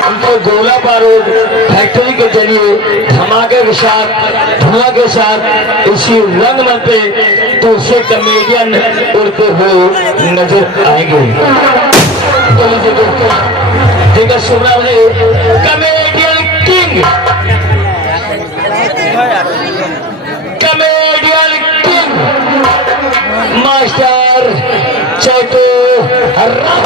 उनको गोला बारूद फैक्ट्री के जरिए धमाके के साथ धुआं के साथ इसी रंगमंच पे दूसरे कमेडियन उड़ते हुए नजर आएंगे। देखकर सुनना comedian king, comedian king master Chaitu Harra.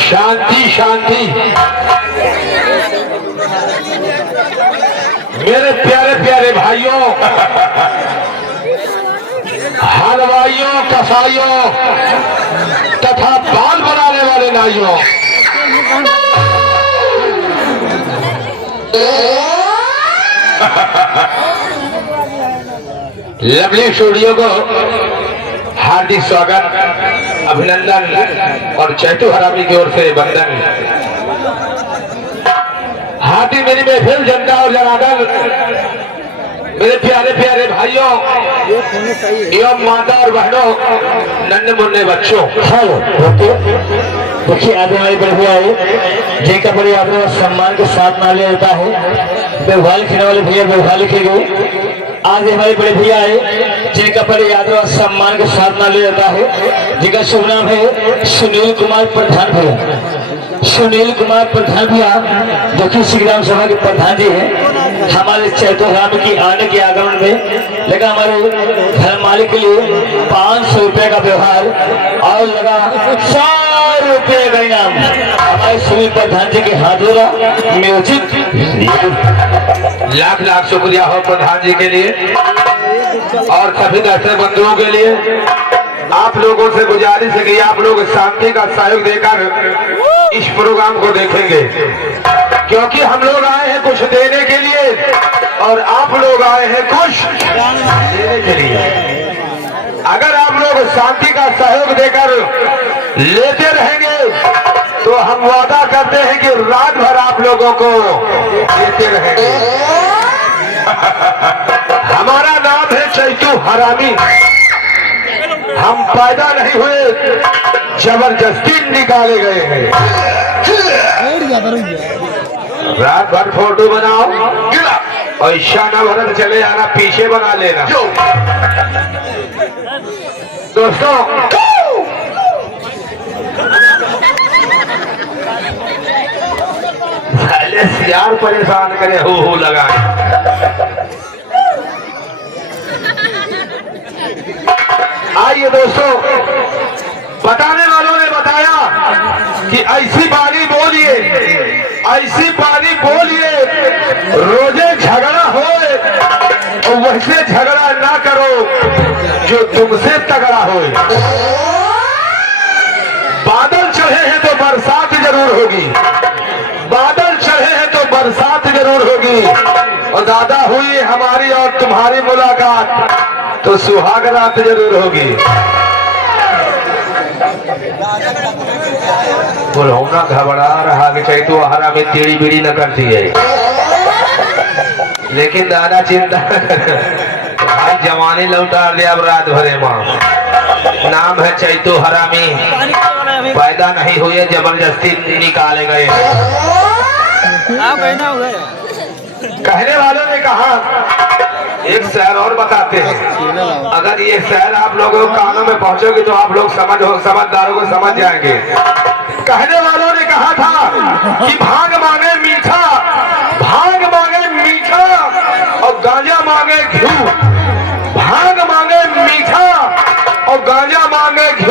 शांति शांति। मेरे प्यारे प्यारे भाइयों, हलवाइयों, कसाइयों तथा बाल बनाने वाले नाइयों, लवली स्टूडियो को हार्दिक स्वागत, अभिनंदन और चैतू हरामी की ओर से वंदन। हाथी मेरी महफिल, जनता और जनार्दन, मेरे प्यारे प्यारे भाइयों एवं माता और बहनों, नन्हे मुन्ने बच्चों, देखिए आगे हमारे बड़े भैया है जिनका बड़े आदर और सम्मान के साथ ना लिया जाता है। व्यवहार लिखने वाले भैया व्यवहार लिखे गए। आज हमारे बड़े भैया है जिनका बड़े आदर और सम्मान के साथ ना लिया जाता है, जिनका शुभ नाम है सुनील कुमार प्रधान भैया। सुनील कुमार प्रधान भैया दक्षिण श्रीराम सभा के प्रधान जी हैं। हमारे चैतू राम की आने के आगमन में लगा हमारे घर मालिक के लिए 500 रुपए का व्यवहार और लगा 100 रुपए का इनाम हमारे सुनील प्रधान जी के हाथ लगा म्यूजिक। लाख लाख शुक्रिया हो प्रधान जी के लिए और सभी दर्शक बंधुओं के लिए। आप लोगों से गुजारिश है कि आप लोग शांति का सहयोग देकर इस प्रोग्राम को देखेंगे, क्योंकि हम लोग आए हैं कुछ देने के लिए और आप लोग आए हैं कुछ देने के लिए। अगर आप लोग शांति का सहयोग देकर लेते रहेंगे तो हम वादा करते हैं कि रात भर आप लोगों को देते रहेंगे। हमारा नाम है चैतू हरामी। हम पैदा नहीं हुए, जबरदस्ती निकाले गए हैं। रात भर फोटो बनाओ और ईशाना भरत चले आना, पीछे बना लेना। दोस्तों यार परेशान करे हो लगाए। आइए दोस्तों, बताने वालों ने बताया कि ऐसी बानी बोलिए, ऐसी बानी बोलिए, रोजे झगड़ा हो और वैसे झगड़ा ना करो जो तुमसे तगड़ा हो। बादल चढ़े हैं तो बरसात जरूर होगी, बादल चढ़े हैं तो बरसात जरूर होगी। और दादा हुई हमारी और तुम्हारी मुलाकात तो सुहाग रात जरूर होगी। घबरा रहा कि चाहे तो हरा में टेढ़ी बेड़ी न करती है। लेकिन दादा चिंता भाई जवानी लौटा ले अब रात भरे माँ। नाम है चैतो हरामी, पैदा नहीं हुए जबरदस्ती निकाले गए। कहने वालों ने कहा एक शहर और बताते हैं, अगर ये शहर आप लोगों के कानों में पहुंचोगे तो आप लोग समझदारों को समझ जाएंगे। कहने वालों ने कहा था कि भांग मांगे मीठा, भांग मांगे मीठा और गांजा मांगे घी, भांग मांगे मीठा और गांजा मांगे घी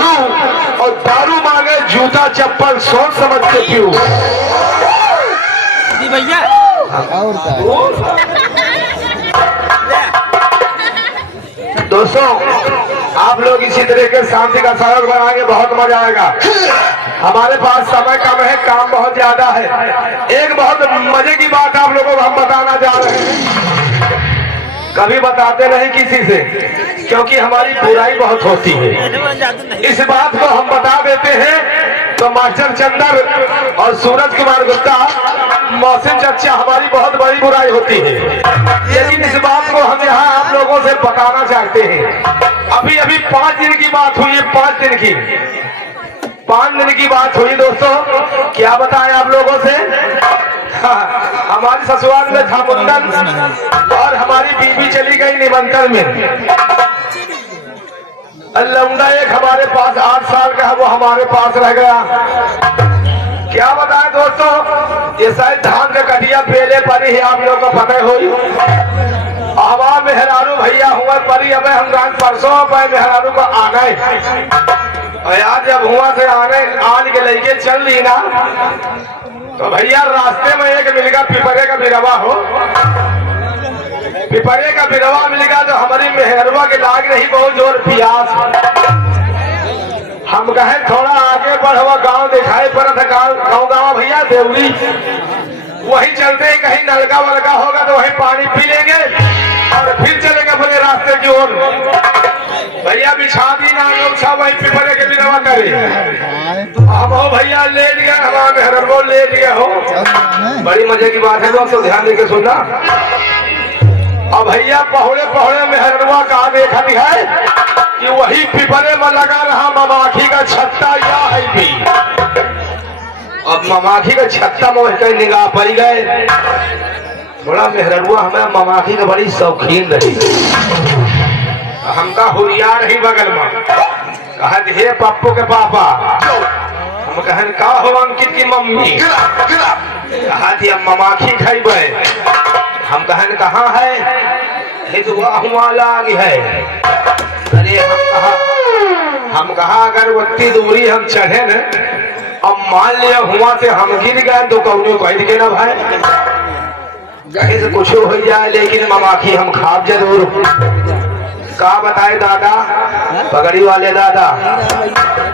और दारू मांगे जूता चप्पल, सोच समझ के पीओ। भैया दोस्तों आप लोग इसी तरीके शांति का सहयोग बनाएंगे, बहुत मजा आएगा। हमारे पास समय कम है, काम बहुत ज्यादा है। एक बहुत मजे की बात आप लोगों को हम बताना जा रहे हैं, कभी बताते नहीं किसी से, क्योंकि हमारी बुराई बहुत होती है। इस बात को हम बता देते हैं तो मास्टर चंदर और सूरज कुमार गुप्ता, मौसम चर्चा हमारी बहुत बड़ी बुराई होती है। लेकिन इस बात को हम यहाँ आप लोगों से बताना चाहते हैं। अभी अभी 5 दिन की बात हुई है, 5 दिन की 5 दिन की बात हुई दोस्तों। क्या बताएं आप लोगों से, हमारी ससुराल में था मुंडन और हमारी बीवी चली गई निमंत्रण में। लौंडा एक हमारे पास 8 साल का है, वो हमारे पास रह गया। क्या बताएं दोस्तों, ये शायद धान का कटिया पेले परी ही आप लोगों को पता हुई। हमारा मेहरारू भैया हुआ परी, अब हम परसों पे मेहरारू को आ गए और यार जब हुआ से आने आज के लेके चल ली ना, तो भैया रास्ते में एक मिल गया पिपरे का बिरवा हो, पिपरे का बिरवा मिल गया। तो हमारी मेहरवा के लाग रही बहुत जोर प्यास। हम कहे थोड़ा आगे बढ़वा, गांव दिखाई पड़ा था, गाँव भैया देवरी, वही चलते ही कहीं नलका वलका होगा तो वहीं पानी पी लेंगे और फिर चलेंगे अपने रास्ते की ओर। भैया बिछा दी ना लोग सब वहीं पिपरे के बिरवा करे। अब हो भैया ले लिया, हमारा मेहरवा ले लिया हो। बड़ी मजे की बात है दोस्तों, तो ध्यान देके सुनना। अब भैया पहले पहले मेहरवा कहा देखा है कि वही पिपरे में लगा रहा ममाखी का छत्ता या है भी। अब ममाखी का छत्ता में कहीं निगाह पड़ गए। बड़ा मेहरवा हमें ममाखी का बड़ी शौकीन रही, हमका हुरिया रही बगल में। कहा हे पप्पू के पापा, हम कहन का हो अंकित की मम्मी, कहा थी अब ममाखी खाइबे। हम कहन कहाँ है, हुआ लाग है। अरे हम कहा अगर उतनी दूरी हम चढ़े न, अब मान लिया हुआ से हम गिर गए तो कौन कह के ना भाई, कहीं से कुछ हो जाए, लेकिन ममाखी हम खाब जरूर। का बताए दादा, पगड़ी वाले दादा,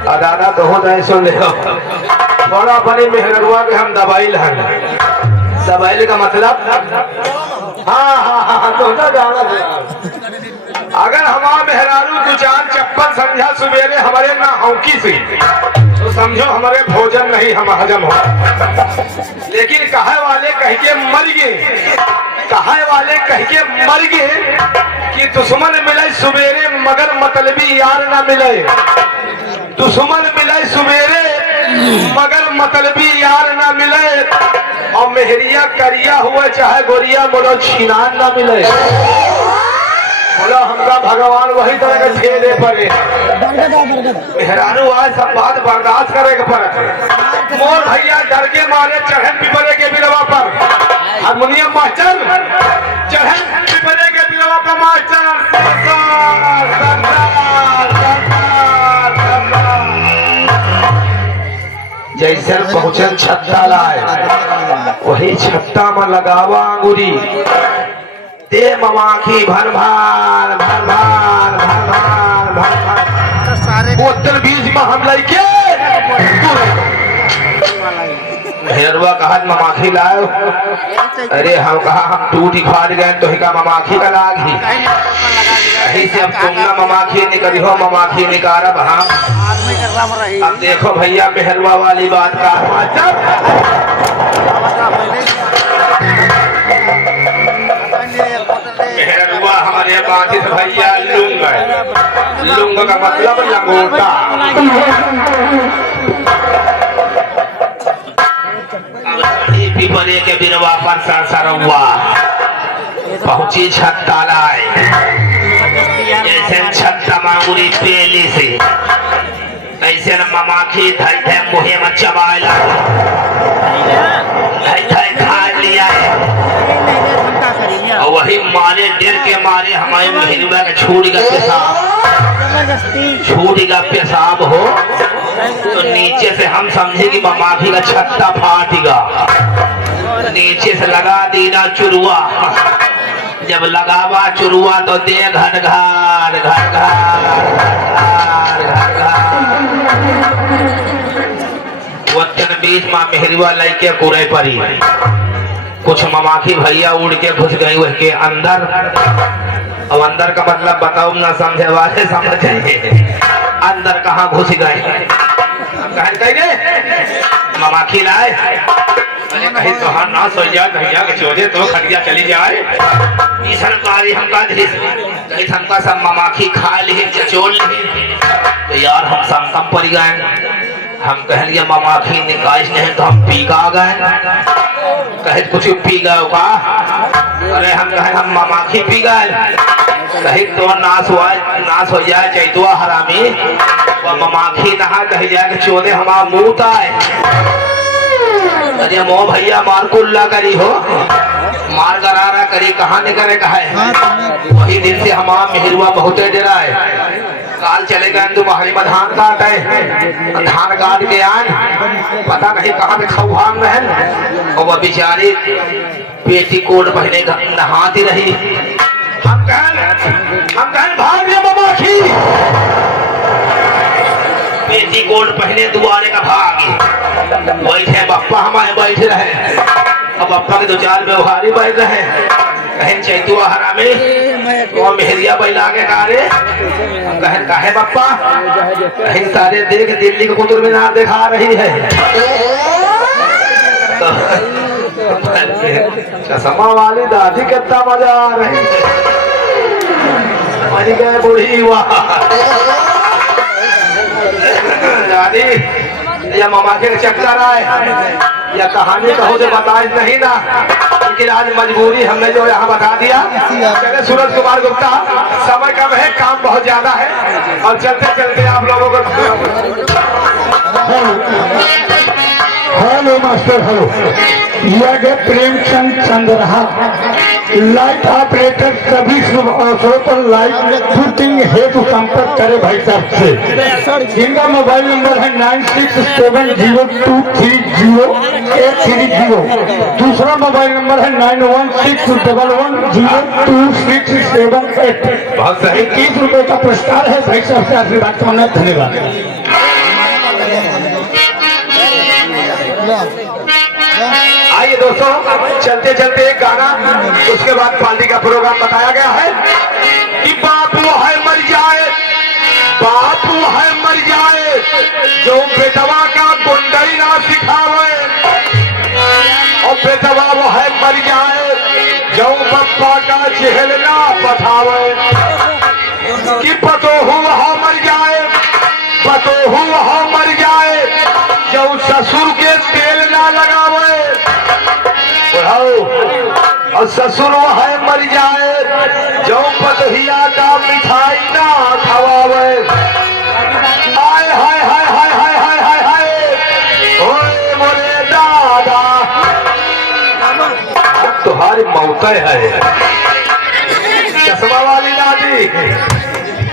और दादा कहो जाए सुन ले, बड़ा बड़ी मेहरवा के हम दबाइल हैं। दबाइल का मतलब हाँ तो ना जाना। अगर हमारा मेहरारू 2-4 चप्पल समझा सुबेरे हमारे ना हौकी से, तो समझो हमारे भोजन नहीं हम हजम हो। लेकिन कहे वाले कह के मर गए, कहे वाले कह के मर गए कि दुश्मन मिले सुबेरे मगर मतलबी यार ना मिले। दुश्मन मिले सुबेरे मगर मतलबी यार ना मिले, और मेहरिया करिया हुआ चाहे गोरिया मोलो छिनान ना मिले। बोला हमका भगवान वही तरह के ठेले पड़े। मेहरारू आज सब बात बर्दाश्त करेगा पर मोर भैया डर के मारे चढ़े पिपरे के बिलवा पर। हारमोनियम मास्टर चढ़े पिपरे के बिलवा पर, मास्टर जैसे पहुंचन छत्ता लाए, वही छत्ता में लगावा अंगूरी, दे ममाखी भर भार भर भार भर भार भर भार, बोतल बीच में हम लेके मेहरवा कहा ममाखी लाओ। अरे हम कहा हम टूटी फाड़ गए तो हिका ममाखी का लाग ही, यही से अब तुम ना ममाखी निकली हो, ममाखी निकारब हाँ। अब देखो भैया मेहरवा वाली बात का माचिस भैया लुंग है। लुंग का मतलब लंगोटा। पिपरे के बिरवा पर सरसरवा पहुंची छत तालाय, जैसे छत मांगुरी पेली से ऐसे न ममाखी धई धई मुहे में चबायला धई धई खा लिया है। और वही मारे डर के मारे हमारे महिलवा का छूटेगा पेशाब हो तो नीचे से हम समझे कि ममाखी का छत्ता फाटेगा। नीचे से लगा दीना चुरुआ, जब लगावा चुरुआ तो दे घर घर घर वचन बीच में मेहरवा लैके कुरे पड़ी। कुछ ममाखी भैया उड़ के घुस गई वह के अंदर। अब अंदर का मतलब बताओ ना, समझे वाले समझ जाइए अंदर कहाँ घुस गए। ममाखी लाए कहीं तो हाँ ना सो जाए भैया के चोरे तो खटिया चली जाए। सरकारी हमका कहीं हमका सब ममाखी खा ली चचोल तो यार हम संकम पड़ गए। हम कह लिया ममाखी निकाश नहीं तो हम पी का गए। कहे कुछ पी गए का? अरे हम कहे हम ममाखी पी गए। कहीं तो नाश हो जाए चैतुआ हरामी और ममाखी नहा कह जाए चोरे हमारा मुंह आए। अरे मो भैया मार कुल्ला करी हो, मार गरारा करी कहाँ निकले कहे। वही दिन से हमारा मेहरवा बहुत डरा है। काल चले गए दोपहरी में धान काट है, धान काट के आए पता नहीं कहाँ पे खौहान में है। और वह बेचारी पेटी कोट पहने नहाती रही। हम कहन भाग ले ममाखी, पेटी कोट पहने दुआरे का भाग बैठे। बप्पा हमारे बैठे रहे, अब बप्पा के दो चार व्यवहारी बैठ रहे। कहें चैतुआ हरामी वो मेहरिया बैला के कारे कहें काहे बप्पा? कहीं सारे देख दिल्ली के कुतुब मीनार दिखा रही है। चश्मा वाली दादी कितना मजा आ रही मरी गए बूढ़ी दादी। या ममाखी के चक्कर आए या कहानी कहो तो बताए नहीं ना, लेकिन आज मजबूरी हमने जो यहाँ बता दिया। चले सूरज कुमार गुप्ता, समय कम है, काम बहुत ज्यादा है और चलते चलते आप लोगों को हेलो मास्टर हेलो। यह प्रेमचंद चंद्रहा लाइट ऑपरेटर सभी शुभ अवसरों पर लाइट शूटिंग हेतु संपर्क करे भाई साहब से। जिनका मोबाइल नंबर है 9671030830। दूसरा मोबाइल नंबर है 9161110267। बहुत सही। 30 रुपए का पुरस्कार है भाई साहब से आशीर्वाद करना। धन्यवाद। आइए दोस्तों, चलते चलते एक गाना, उसके बाद पार्टी का प्रोग्राम बताया गया है कि बापू है मर जाए, बापू है मर जाए जो बेटवा का गुंडई ना सिखावे, और बेटवा वो है मर जाए जो पप्पा का चेहल ना बतावे। कि पतोहू वहाँ मर जाए, पतोहू वहाँ मर जाए जो ससुर के तेल ना लगावे, और ससुर है मर जाए जो पतहिया का मिठाई ना खवावे। हाय हाय हाय हाय हाय हाय हाय हाय ओए मोरे दादा तुम्हारी मौत है। चश्मा वाली दादी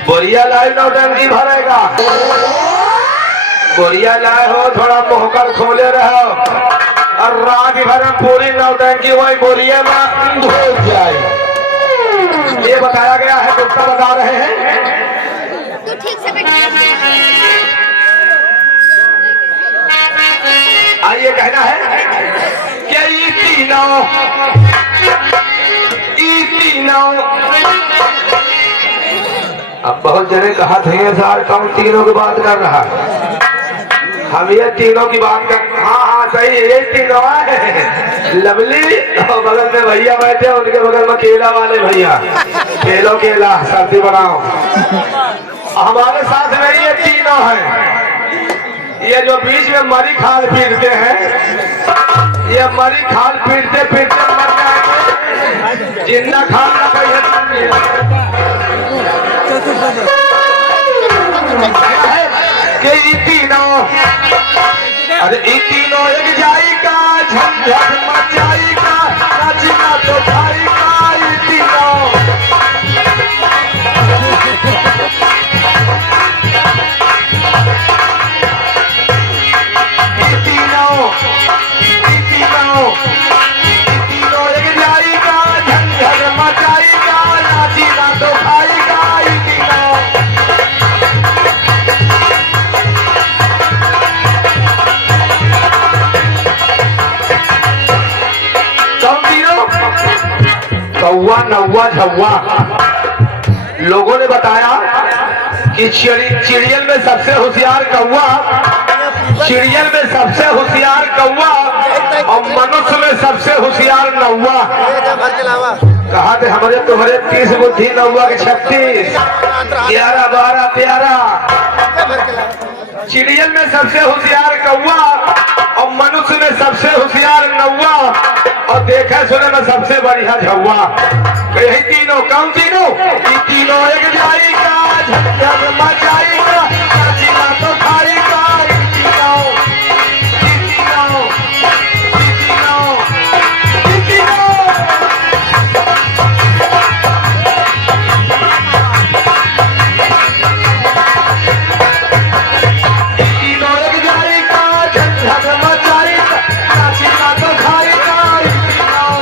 बोरिया लाई नौटंकी भरेगा, बोरिया लाए हो थोड़ा मोहकर खोले रहो और रात भर पूरी नौटंकी वही बोलिए में धो जाए। ये बताया गया है, गुप्ता बता रहे हैं। तो ठीक से आइए कहना है कि ई तीनों अब बहुत जने कहा थे यार कौन तीनों की बात कर रहा है। हम ये तीनों की बात कर, हाँ हाँ सही ये तीनों है। लवली और बगल में भैया बैठे, उनके बगल में केला वाले भैया, केलो केला सर्दी बनाओ। हमारे साथ में ये तीनों हैं। ये जो बीच में मरी खाल पीटते हैं, ये मरी खाल पीटते पीटते मर जाएंगे, जिंदा खाल ना कोई है कि ये तीनों, अरे ये तीनों एक जाएगा झंझट मचाएगा, नाचना तो खाएगा ये तीनों। कौवा नौवा झौवा। लोगों ने बताया कि चिड़ियल में सबसे होशियार कौवा, चिड़ियल में सबसे होशियार कौवा और मनुष्य में सबसे होशियार नौवा। कहा थे हमारे तुम्हारे 30 बुद्धि, नौवा के 36, 11 12 13। चिड़ियल में सबसे होशियार कौवा और मनुष्य में सबसे होशियार नौवा और देखा सुने में सबसे बढ़िया झौवा। यही तीनों, कौन तीनों? ये तीनों एक जाएगा झंझट मचाएगा, नाचना तो खाएगा ये तीनों, ये तीनों, ये तीनों, ये तीनों। ये तीनों एक जाएगा झंझट मचाएगा, नाचना तो खाएगा ये तीनों।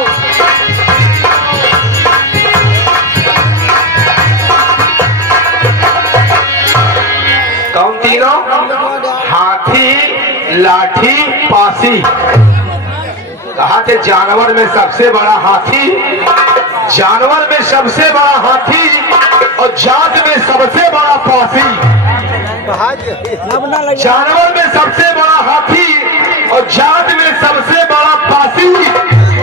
कौन तीनों? हाथी, लाठी, पासी। कहा थे जानवर में सबसे बड़ा हाथी, जानवर में सबसे बड़ा हाथी और जात में सबसे बड़ा पासी। जानवर में सबसे बड़ा हाथी और जात में सबसे बड़ा पासी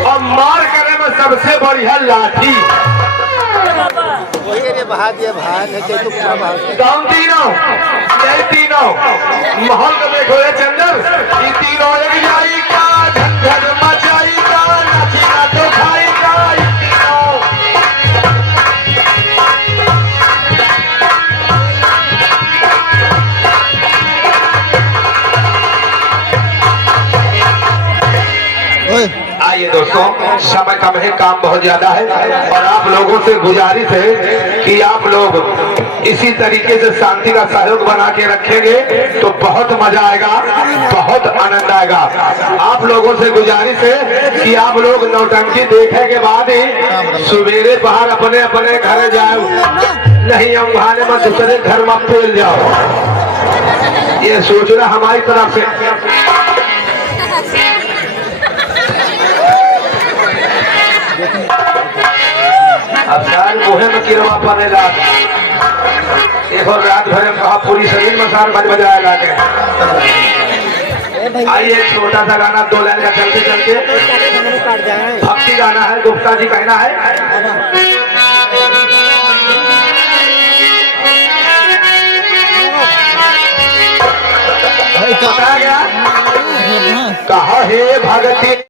और मार करने में सबसे बढ़िया लाठी। कौन तीनों? ये तीनों माहौल को देखो ये चंदर, ये तीनों एक जाएगा झंझट मचाएगा, नाचेगा तो खाएगा ये तीनों। आइए दोस्तों, समय कम है, काम बहुत ज्यादा है और आप लोगों से गुजारिश है कि आप लोग इसी तरीके से शांति का सहयोग बना के रखेंगे तो बहुत मजा आएगा, बहुत आनंद आएगा। आप लोगों से गुजारिश है कि आप लोग नौटंकी देखने के बाद ही सवेरे बाहर अपने अपने घर जाओ, नहीं हम बहाने में दूसरे घर में फैल जाओ। ये सोचना हमारी तरफ से। अब यार मुहे में किरवा पड़ने लगा, एक और रात भर में कहा पूरी शरीर में सार बजाया लाके। आइए एक छोटा सा गाना 2 लाइन का चलते चलते, भक्ति गाना है, गुप्ता जी कहना है। बताया गया कहा है भगती